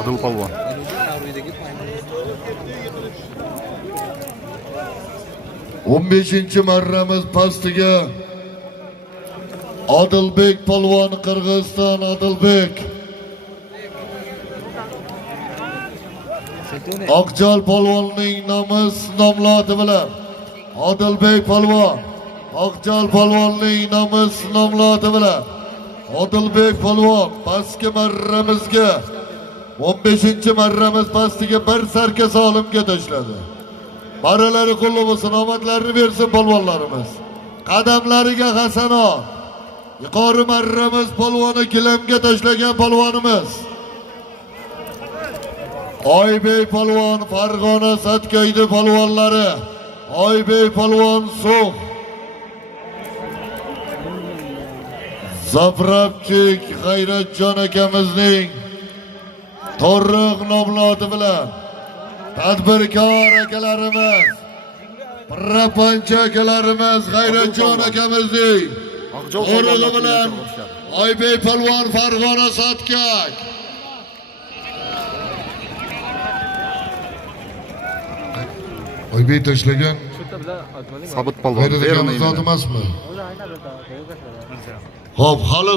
Adıl Palvan. On beshinchi marramiz pastiga Adilbek Palvon, Qirg'iziston. Adilbek Oqjol Palvonning nomloti bilan Adilbek Palvon, Oqjol Palvonning nomloti bilan Adilbek Palvon pastki marramizga 15-marramiz pastiga bir sarka solimga tashladi. Baralari qo'lli bo'lsin, omadlarini bersin polvonlarimiz. Qadamlariga hasanot. Yuqori marramiz polvoni gilamga tashlagan polvonimiz Oybek Palvon, Farg'ona Satkoydi polvonlari. Oybek Palvon So'x, Zapravchik G'ayratjon akamizning Torriq nomloti bilan tadbirkor akalarimiz, Prapancha akalarimiz G'ayratjon akamizning o'rig'i bilan Oybek Palvon, Farg'ona Satkoy. Oybek tashlagan Sabit Palvan. G'ayrat akamiz zot emasmi? Xo'p, hali